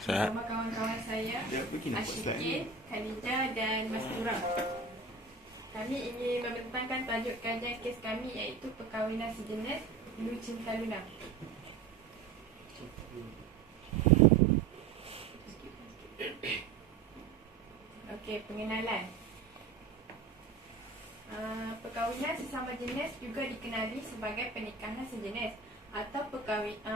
bersama kawan-kawan saya Ashikin, Khadijah dan Mas Tura. Kami ingin membentangkan tajuk kajian kes kami iaitu perkahwinan sejenis Lucinta Luna. Okey, pengenalan. Perkahwinan sesama jenis juga dikenali sebagai pernikahan sejenis atau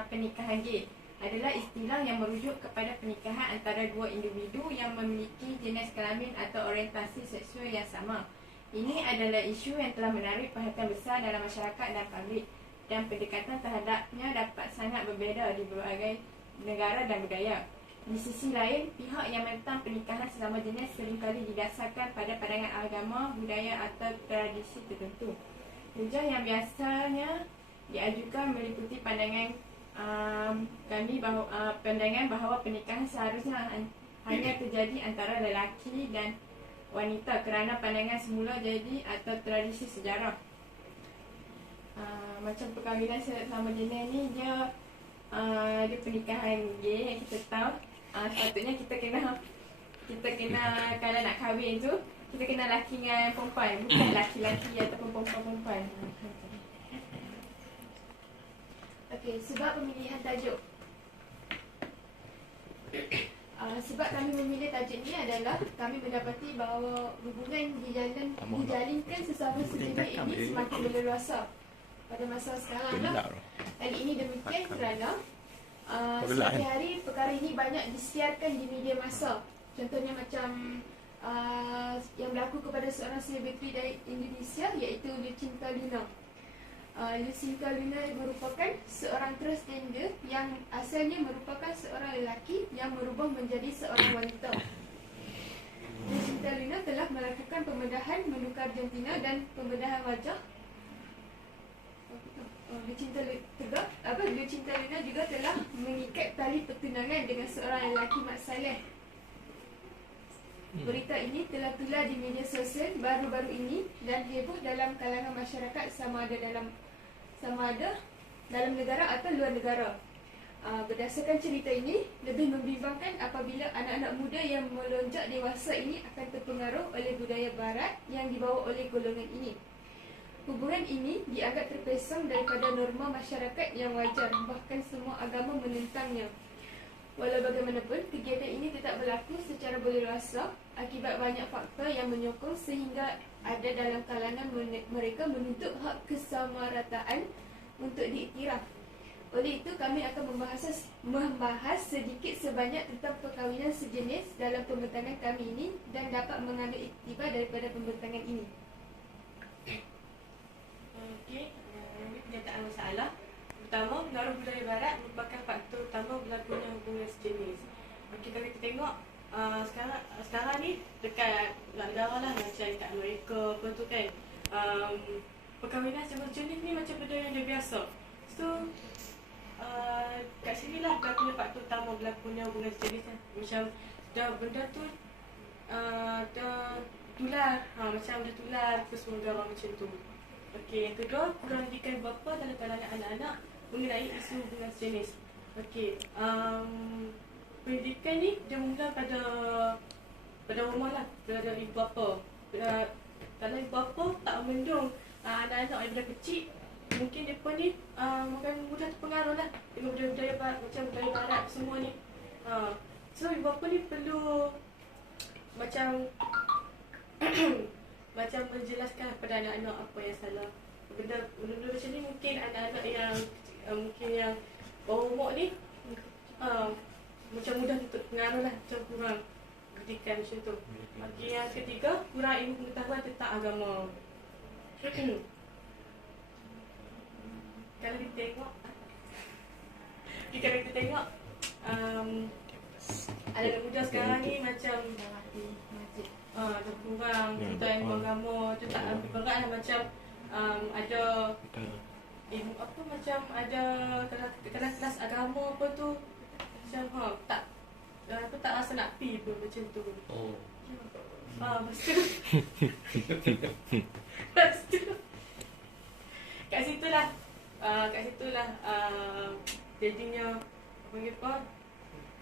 pernikahan gay adalah istilah yang merujuk kepada pernikahan antara dua individu yang memiliki jenis kelamin atau orientasi seksual yang sama. Ini adalah isu yang telah menarik perhatian besar dalam masyarakat dan publik, dan pendekatan terhadapnya dapat sangat berbeza di berbagai negara dan budaya. Di sisi lain, pihak yang menentang pernikahan sesama jenis seringkali didasarkan pada pandangan agama, budaya atau tradisi tertentu. Hujah yang biasanya diajukan meliputi pandangan pandangan bahawa pernikahan seharusnya hanya terjadi antara lelaki dan wanita kerana pandangan semula jadi atau tradisi sejarah. Macam perkahwinan sesama jenis ni dia pernikahan gay yang kita tahu. Sepatutnya kita kena kalau nak kahwin tu kita kena laki dengan perempuan, bukan laki-laki ataupun perempuan-perempuan. Okey, sebab pemilihan tajuk. Sebab kami memilih tajuk ini adalah kami mendapati bahawa hubungan dijalinkan sesama sejenis ini semakin berleluasa pada masa sekarang lah. Kali ini demikian kerana sehari-hari perkara ini banyak disiarkan di media massa. Contohnya macam yang berlaku kepada seorang selebriti dari Indonesia iaitu Lucinta Luna. Lucinta Luna merupakan seorang transgender yang asalnya merupakan seorang lelaki yang berubah menjadi seorang wanita. Lucinta Luna telah melakukan pembedahan menukar jantina dan pembedahan wajah. Lucinta Luna juga telah mengikat tali pertunangan dengan seorang lelaki Mat Saleh. Berita ini telah tular di media sosial baru-baru ini dan heboh dalam kalangan masyarakat sama ada dalam negara atau luar negara. Berdasarkan cerita ini, lebih membimbangkan apabila anak-anak muda yang melonjak dewasa ini akan terpengaruh oleh budaya barat yang dibawa oleh golongan ini. Hubungan ini dianggap terpesong daripada norma masyarakat yang wajar, bahkan semua agama menentangnya. Walau bagaimanapun, kegiatan ini tetap berlaku secara berleluasa akibat banyak faktor yang menyokong sehingga ada dalam kalangan mereka menuntut hak kesamarataan untuk diiktiraf. Oleh itu, kami akan membahas sedikit sebanyak tentang perkahwinan sejenis dalam pembentangan kami ini dan dapat mengambil iktibar daripada pembentangan ini. Okey, ini penyataan masalah. Pertama, pengaruh budaya barat merupakan faktor utama berlakunya hubungan sejenis. Okey, kalau kita tengok sekarang ni dekat negara lah macam kat Amerika apa tu kan, perkahwinan sejenis ni macam benda yang dah biasa. So kat sini lah berlakunya faktor utama berlakunya hubungan sejenis. Macam dah benda tu dah tular, macam dah tular ke semua negara macam tu. Okey, yang kedua, kurang didikan bapa dalam kalangan anak-anak mengenai isu hubungan sejenis. Okey, pendidikan ni dia mula pada rumah lah, pada ibu bapa. Kalau ibu bapa tak mendung anak-anak daripada kecil, mungkin mereka ni akan mudah terpengaruh lah dengan budaya barat, macam budaya barat semua ni. So ibu bapa ni perlu macam macam menjelaskan kepada anak-anak apa yang salah. Benda macam ni mungkin anak-anak yang mungkin yang bawah umur ni macam mudah untuk pengaruh lah, macam kurang pendidikan macam tu. Okey, yang ketiga, kurang ilmu pengetahuan tentang agama. Kalau kita tengok anak muda sekarang ni macam dah kurang kita ilmu agama tu, tak berat lah. Macam ada ilmu apa, macam ada kelas agama apa tu, macam aku tak rasa nak pergi pun macam tu. Lepas tu kat situlah jadinya panggil apa,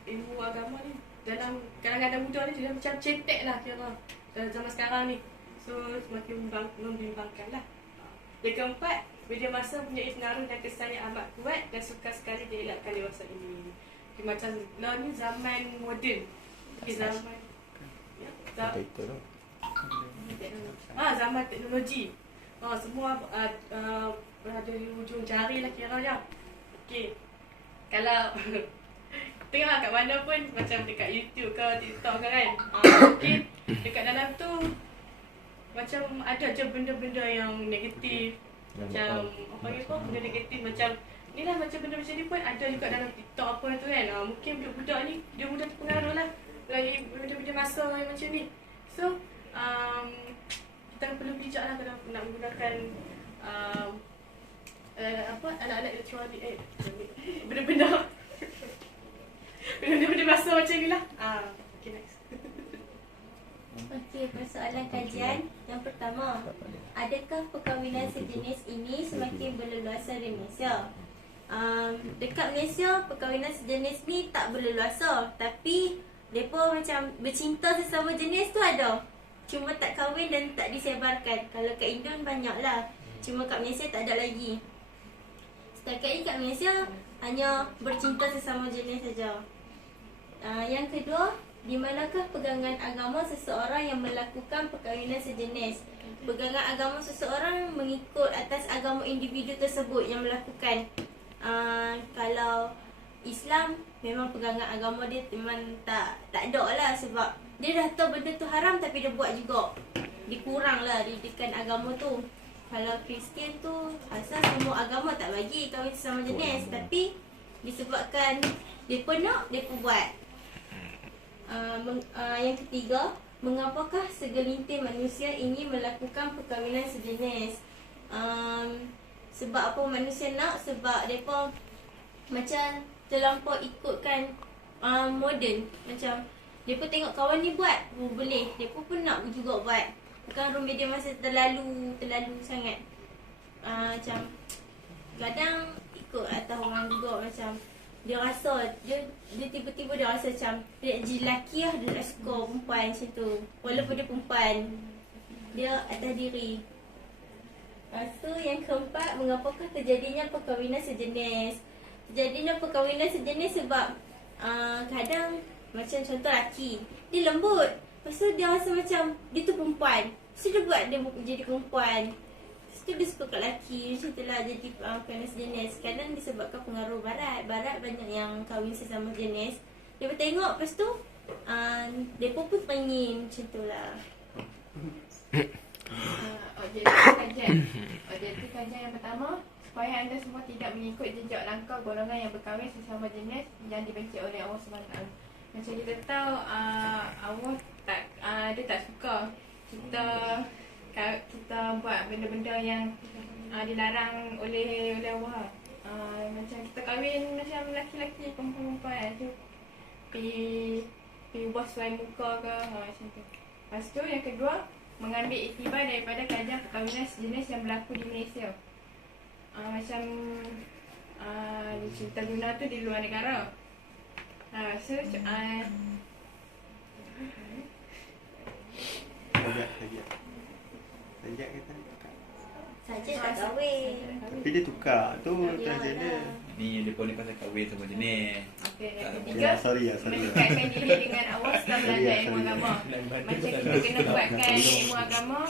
ilmu agama ni dalam kalangan muda ni dia macam cetek lah kira dalam zaman sekarang ni. So semakin membimbangkan lah. Yang keempat, media masa mempunyai pengaruh dan kesan yang amat kuat dan sukar sekali dielakkan dewasa ini. Okay, macam lah ni zaman moden. Okay, zaman zaman teknologi. Semua berada di hujung jari lah kiranya. Okay, kalau tengok kat mana pun, macam dekat YouTube ke TikTok ke kan, mungkin dekat dalam tu macam ada je benda-benda yang negatif. Macam benda negatif macam ni lah, macam benda macam ni pun ada juga dalam TikTok apa tu kan. Mungkin budak-budak ni dia mudah terpengaruh lah lagi benda-benda masa yang macam ni. So kita perlu bijak lah kalau nak menggunakan anak-anak elektronik benda-benda benda-benda masa macam ni lah. Okay, next. Okey, persoalan kajian yang pertama, adakah perkahwinan sejenis ini semakin berleluasa di Malaysia? Dekat Malaysia, perkahwinan sejenis ni tak berleluasa, tapi mereka macam bercinta sesama jenis tu ada, cuma tak kahwin dan tak disebarkan. Kalau kat Indon banyak lah, cuma kat Malaysia tak ada lagi. Setakat ni kat Malaysia hanya bercinta sesama jenis saja. Yang kedua, di manakah pegangan agama seseorang yang melakukan perkahwinan sejenis? Pegangan agama seseorang mengikut atas agama individu tersebut yang melakukan. Kalau Islam, memang pegangan agama dia memang tak ada lah, sebab dia dah tahu benda tu haram tapi dia buat juga. Dikurang lah didikan agama tu. Kalau Kristian tu, asal semua agama tak bagi kahwin sesama jenis, tapi disebabkan dia pun nak, dia pun buat. Yang ketiga, mengapakah segelintir manusia ini melakukan perkahwinan sejenis? Sebab apa manusia nak? Sebab mereka macam terlampau ikutkan moden. Macam mereka tengok kawan ni buat, boleh, mereka pun nak juga buat. Bukan media masa terlalu sangat. Macam kadang ikut atas orang juga, macam dia rasa dia tiba-tiba dia rasa macam dia jadi lelaki lah, dia nak suka perempuan macam tu, walaupun dia perempuan, dia atas diri. Lepas tu yang keempat, mengapakah terjadinya perkahwinan sejenis? Terjadinya perkahwinan sejenis sebab kadang macam contoh lelaki, dia lembut, lepas tu dia rasa macam dia tu perempuan, so dia buat dia jadi perempuan. Lepas tu dia suka kat lelaki, macam tu lah jadi perkahwinan sejenis. Kadang disebabkan pengaruh barat banyak yang kahwin sesama jenis. Dia tengok, lepas tu mereka pun teringin, macam tu lah. Objektif kajian yang pertama, supaya anda semua tidak mengikut jejak langkah golongan yang berkahwin sesama jenis yang dibenci oleh Allah SWT. Macam kita tahu, Allah dia tak suka kita buat benda-benda yang dilarang oleh Allah. Macam kita kahwin macam lelaki-lelaki, perempuan-perempuan tu pergi ubah suai muka ke, macam tu. Lepas tu yang kedua, mengambil iktibar daripada kajian perkahwinan sejenis yang berlaku di Malaysia. Macam Cinta Luna tu di luar negara. Sajak kata Saja tak kahwin. tapi dia tukar tu transgender. Ni dia boleh pasal kahwin sama jenis. Okey, yang Ya, ketiga, sorry. mendekatkan diri dengan Allah setelah belajar ilmu agama. Macam kita kena buatkan ilmu agama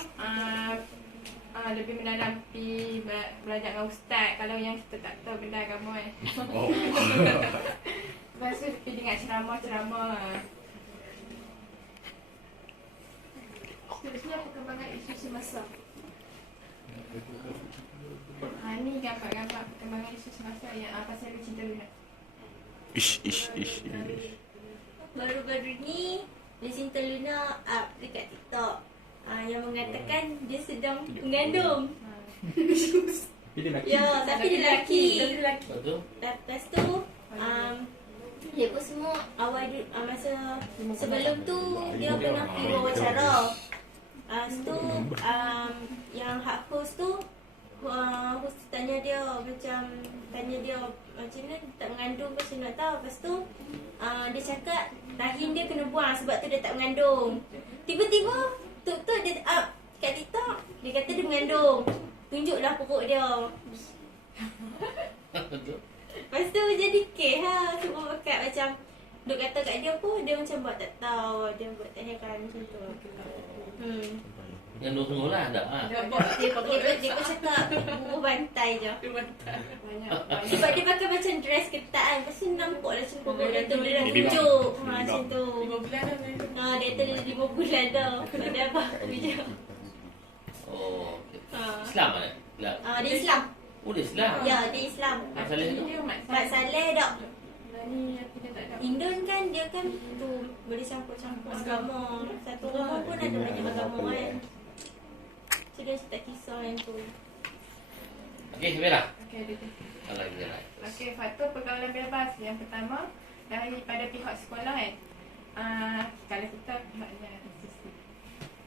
lebih mendalam, pergi belajar dengan ustaz kalau yang kita tak tahu benda agama kan. Oh. Lepas tu pergi dengar ceramah-ceramah. Seterusnya, perkembangan isu semasa. Ni gambar-gambar perkembangan isu semasa yang pasal Cinta Luna. Ish. Baru-baru ni Cinta Luna up dekat TikTok yang mengatakan dia sedang mengandung. Tapi dia lelaki. Ya, tapi dia lelaki. Betul. Lepas tu dia pun semua awal dia, masa sebelum tu dia pernah pergi wawancara. Lepas tu yang hak host tu host tanya dia macam macam mana dia tak mengandung macam nak tahu. Lepas tu dia cakap rahim dia kena buang sebab tu dia tak mengandung. Tiba-tiba tuk-tuk dia up kat TikTok, dia kata dia mengandung. Tunjuklah perut dia. Lepas tu jadi kes ha. Semua bakat macam duk kata kat dia pun dia macam buat tak tahu. Dia buat tak heran macam tu. Yang sungguh lah tak ha. Dia buat Dia pun cakap bubuh bantai je. dia bantai. Banyak. Sebab dia pakai macam dress ketat kan. Lepas tu nampak lah macam perut dia tu. Dia dah Baby bump. tunjuk. Baby Macam bump. tu. 5 bulan dah main. Dia kata dia 5 bulan dah. Dia apa? Dia Oh, okay. Ha. Islam kan? Islam. Dia Islam. Oh, dia Islam. Ya, dia Islam. Mak Saleh tu? Dia Mak Saleh tak. Ni aku dah tak ada. Indon kan dia kan tu boleh campur-campur agama. Satu rumah pun ada banyak agama kan. So dia cerita kisah yang tu. Okey, Vera. Okey, ada tu. Kalau kita nak. Okey, faktor pergaulan bebas. Yang pertama, daripada pihak sekolah kan. Kalau kita pihaknya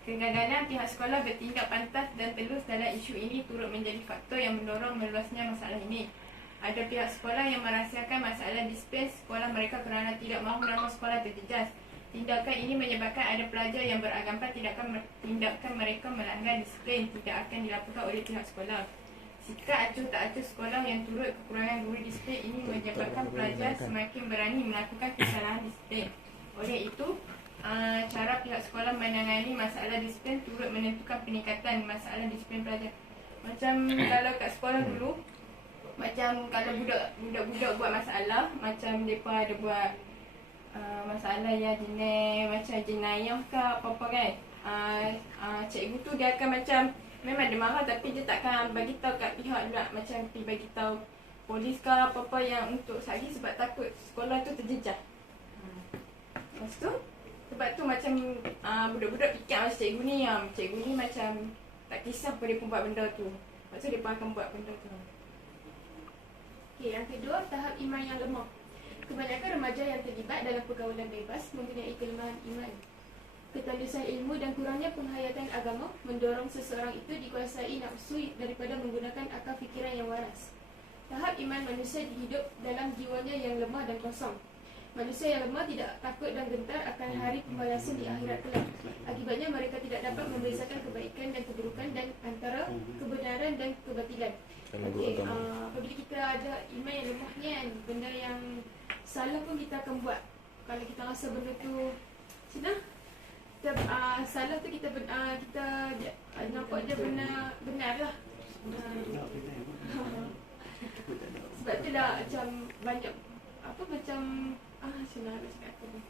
kegagalan pihak sekolah bertindak pantas dan telus dalam isu ini turut menjadi faktor yang mendorong meluasnya masalah ini. Ada pihak sekolah yang merahsiakan masalah disiplin sekolah mereka kerana tidak mahu nama sekolah terjejas. Tindakan ini menyebabkan ada pelajar yang beranggapan tindakan mereka melanggar disiplin tidak akan dilaporkan oleh pihak sekolah. Sikap acuh tak acuh sekolah yang turut kekurangan guru disiplin ini menyebabkan pelajar semakin berani melakukan kesalahan disiplin. Oleh itu, cara pihak sekolah menangani masalah disiplin turut menentukan peningkatan masalah disiplin pelajar. Macam kalau kat sekolah dulu, macam kalau budak-budak buat masalah, macam mereka ada buat masalah yang jenis macam jenayah ke apa-apa kan. Cikgu tu dia akan macam memang dia marah tapi dia takkan bagi tahu kat pihak pula, macam pergi bagi tahu polis ke apa-apa yang untuk sagi sebab takut sekolah tu terjejas. Lepas tu sebab tu macam budak-budak fikir macam cikgu ni macam tak kisah apa dia pun buat benda tu. Lepas tu dia pun akan buat benda tu. Okey, yang kedua, tahap iman yang lemah. Kebanyakan remaja yang terlibat dalam pergaulan bebas mempunyai kelemahan iman. Ketandusan ilmu dan kurangnya penghayatan agama mendorong seseorang itu dikuasai nafsu daripada menggunakan akal fikiran yang waras. Tahap iman manusia hidup dalam jiwanya yang lemah dan kosong. Manusia yang lemah tidak takut dan gentar akan hari pembalasan di akhirat kelak. Akibatnya mereka tidak dapat membezakan kebaikan dan keburukan dan antara kebenaran dan kebatilan. Okey, apabila kita ada iman yang lemah ni kan, benda yang salah pun kita akan buat. Kalau kita rasa benda tu senang, kita salah tu kita nampak dia benar lah. Sebab tu lah macam banyak apa macam senang nak cakap apa ni.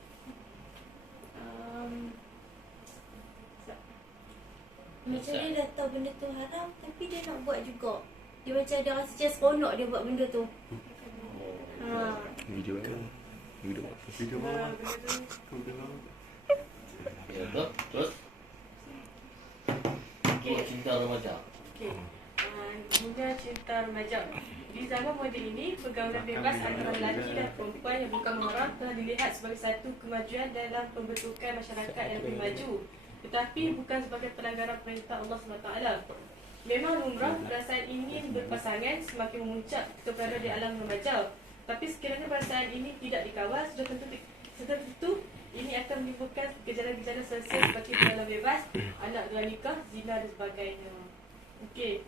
Macam dia dah tahu benda tu haram tapi dia nak buat juga. Dia macam ada rasa macam seronok dia buat benda tu. Video bawah. Ya, betul. Terus. Okey. Cinta remaja. Okey. Dunia cinta remaja. Di zaman moden ini, pergaulan bebas antara lelaki dan perempuan yang bukan mahram telah dilihat sebagai satu kemajuan dalam pembentukan masyarakat yang lebih maju. Tetapi bukan sebagai pelanggaran perintah Allah SWT. Memang lumrah perasaan ingin berpasangan semakin memuncak ketika berada di alam remaja. Tapi sekiranya perasaan ini tidak dikawal, sudah tentu ini akan menimbulkan gejala-gejala sosial seperti pergaulan bebas, anak luar nikah, zina dan sebagainya. Okey.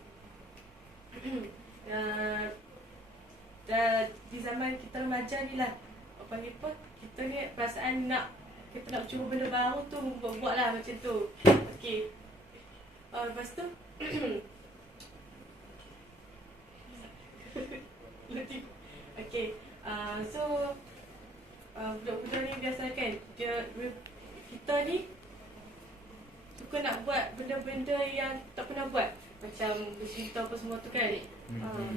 Di zaman kita remaja ni lah, apa kita ni perasaan kita nak cuba benda baru tu, buat lah macam tu. Okey. Lepas tu okey. So budak-budak ni biasa kan kita ni suka nak buat benda-benda yang tak pernah buat. Macam bercinta apa semua tu kan.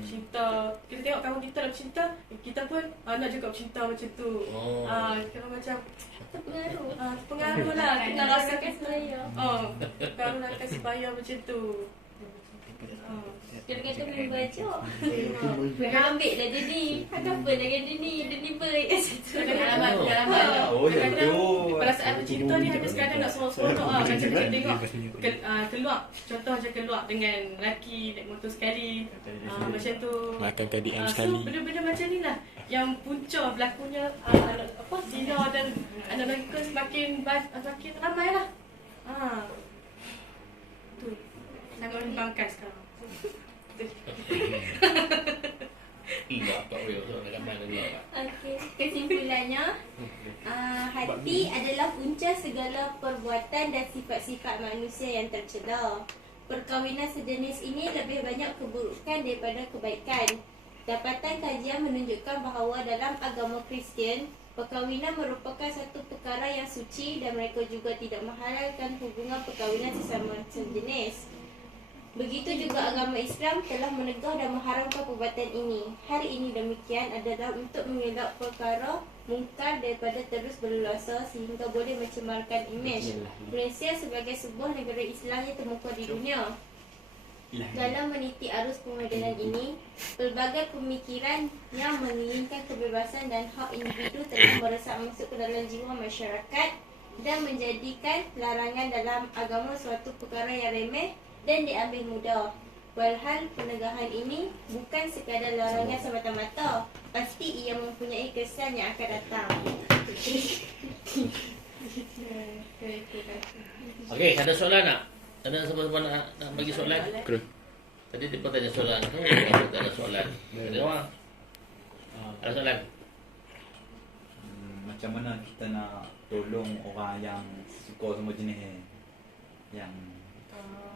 Cinta, kita tengok kawan kita nak bercinta, kita pun nak juga bercinta macam tu. Kita macam Terpengaruh. pengaruh lah. Kita rasa kan saya. kalau nak kasi bayar macam tu. Dia kata boleh baca. Dah ambil dah dia ni. Kenapa dengan dia ni? Dia ni baik kat situ. Dalam Oh, kadang-kadang oh. perasaan ada cerita ni hanya sekadar nak seronok-seronok lah. Macam kita tengok keluar, contoh macam keluar dengan lelaki naik motor sekali, macam tu. Makan KDM So sekali. benda-benda macam ni lah yang punca berlakunya zina dan anak lelaki semakin ramai lah. Tu sangat membimbangkan sekarang. Enggak, tak boleh. Nak gambar dulu. Okey, kesimpulannya, hati adalah punca segala perbuatan dan sifat-sifat manusia yang tercela. Perkahwinan sejenis ini lebih banyak keburukan daripada kebaikan. Dapatan kajian menunjukkan bahawa dalam agama Kristian, perkahwinan merupakan satu perkara yang suci dan mereka juga tidak menghalalkan hubungan perkahwinan sesama sejenis. Begitu juga agama Islam telah menegah dan mengharamkan perbuatan ini. Hal ini demikian adalah untuk mengelak perkara mungkar daripada terus berleluasa sehingga boleh mencemarkan imej Malaysia sebagai sebuah negara Islam yang termuka di dunia. Dalam meniti arus pemodenan ini, pelbagai pemikiran yang menginginkan kebebasan dan hak individu telah meresap masuk ke dalam jiwa masyarakat dan menjadikan larangan dalam agama suatu perkara yang remeh dan diambil mudah. Walhal penegahan ini bukan sekadar larangan semata-mata, pasti ia mempunyai kesan yang akan datang. Okey, ada soalan tak? Ada siapa-siapa nak bagi soalan? Terus. Tadi dia pun tanya soalan. Tak ada soalan. Ada orang? Ada soalan? Macam mana kita nak tolong orang yang suka sama jenis ni? Yang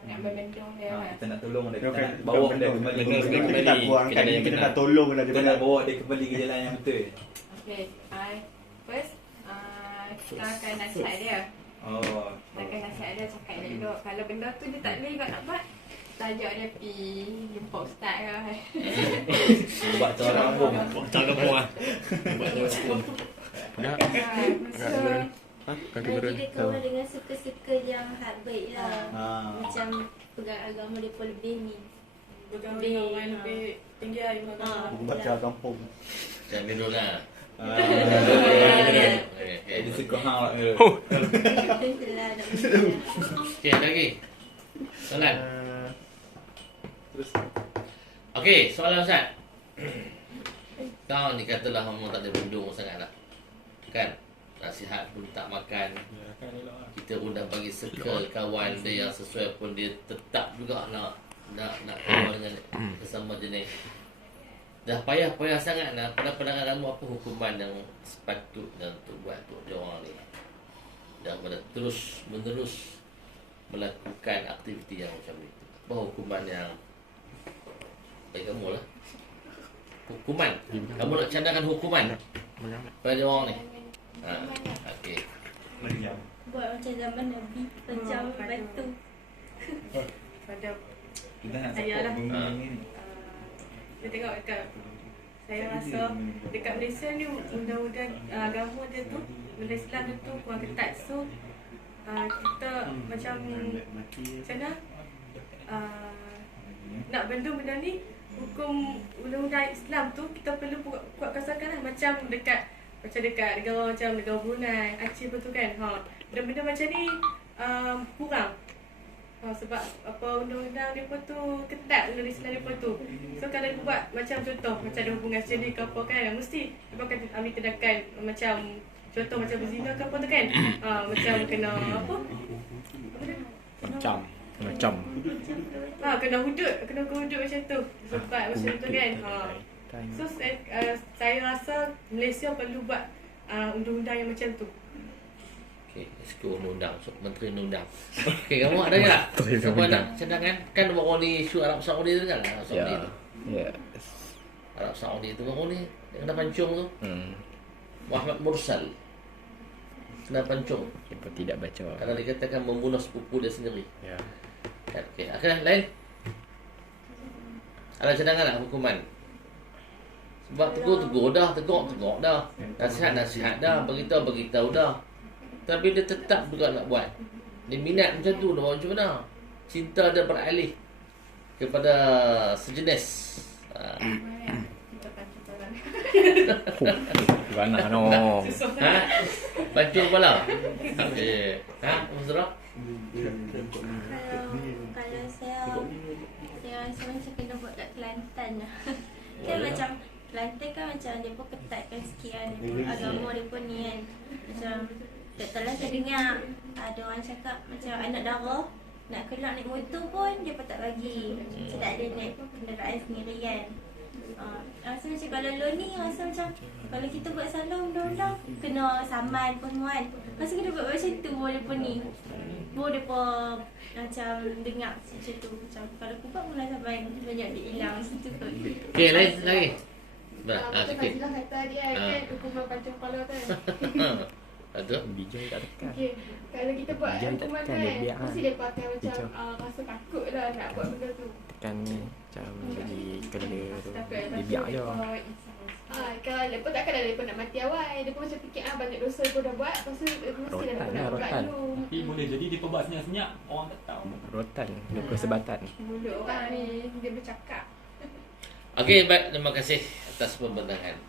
Nak membendung dia lah. kita nak tolong dia, kita Bukan- nak bawa bukan dia benda. kembali. Kita nak buangkan dia, kita nak tolong dia Kita daripada nak bawa dia kembali ke jalan yang betul. Okay, first kita akan nasihat dia. Oh. Akan nasihat dia cakap dia dulu. Kalau benda tu dia tak boleh juga nak buat, tajak dia pergi jumpa ustaz ke. Buat cara kampung. Tak kampung lah. Kaki Lagi berun. dia kawan dengan suka-suka yang hak baik lah. Macam pegang agama dia pun lebih ni. Bukan orang lebih tinggi lah ilmu agama. baca kampung. Macam ni dulu lah. Dia suka hang lah. Tentulah nak benda. Okey, ada lagi? Soalan? Terus. Okey, soalan Ustaz. Kau ni katalah orang tak ada bendung sangat lah. Kan? Nasihat pun tak makan. Kita pun dah bagi circle kawan dia yang sesuai pun dia tetap juga nak kawan dengan sesama jenis. Dah payah-payah sangat lah. Pada pandangan kamu apa hukuman yang sepatutnya untuk buat untuk dia orang ni? Dan pada terus menerus melakukan aktiviti yang macam itu. Apa hukuman yang bagi kamu lah? Hukuman. Kamu nak cadangkan hukuman pada dia orang ni. Okey. Buat macam zaman Nabi, pejam batu. Pada Kita nak Ayalah. support benda ni. Kita tengok dekat, saya rasa dekat Malaysia ni undang-undang agama dia tu, undang Islam dia tu kurang ketat. So kita macam mana nak bendung benda ni, hukum undang-undang Islam tu kita perlu kuat kasakan lah. Macam dekat negara macam negara Brunei, Aceh betul kan. Benda-benda macam ni kurang. Sebab apa undang-undang dia pun tu ketat, undang Islam dia pun tu. So kalau dia buat macam contoh macam ada hubungan sendiri ke apa kan, mesti dia akan ambil tindakan macam contoh macam berzina ke apa tu kan. Macam kena apa? Apa dia? Kena hudud macam tu. Sebab macam tu kan. So saya rasa Malaysia perlu buat undang-undang yang macam tu. Okey, SQ undang-undang, Menteri Undang. Okey, kamu ada tak? Siapa nak cadangan? Kan baru ni isu Arab Saudi tu kan? Arab Saudi tu. Arab Saudi tu baru ni yang kena pancung tu. Muhammad Mursal kena pancung. Siapa tidak baca. Karena dikatakan membunuh sepupu dia sendiri. Ya. Okey, akhirnya lain. Ada cadangan tak hukuman? Sebab tegur dah, tegok dah. Nasihat dah, beritahu dah. Tapi dia tetap juga nak buat. Dia minat macam tu, dia buat macam mana? Cinta dia beralih kepada sejenis. Kita pancung orang. Beranak no. Ha? Baju kepala? Okey. Ha? Musrah? Kalau saya rasa macam kena buat kat Kelantan lah. Kan macam Kelantan kan macam dia pun ketatkan sikit kan. Dia pun agama dia pun ni kan. Macam tak tahu lah saya dengar ada orang cakap macam anak dara nak keluar naik motor pun dia pun tak bagi. Macam tak ada naik kenderaan sendiri kan. Rasa macam kalau lo ni rasa macam kalau kita buat salah undang-undang kena saman pun semua kan. Rasa kena buat macam tu boleh pun ni. Boleh pun macam dengar macam tu. Macam kalau kubat pun lah sampai banyak dia hilang situ kot. Okey, lain lagi. Betul Sikit. Fazilah kata dia kan hukuman pancung kepala kan. Betul? Bijai tak tekan. Okey, kalau kita buat Bijak tak hukuman tekan, kan, dia biar, mesti dia pakai macam Bijak. rasa takut lah nak buat benda tu. Tekan ni macam bagi kena tu. Takut Dia biar je. Kalau lepas takkan dah lepas nak mati awal. Dia pun macam fikir banyak dosa pun dah buat. Lepas tu mesti dah Rotan nak lah, buat rotan. dulu. Tapi boleh jadi dia buat senyap-senyap, orang tak tahu. Rotan, dia persebatan. Mulut orang ni dia bercakap. Okey, baik. Terima kasih atas pembentangan.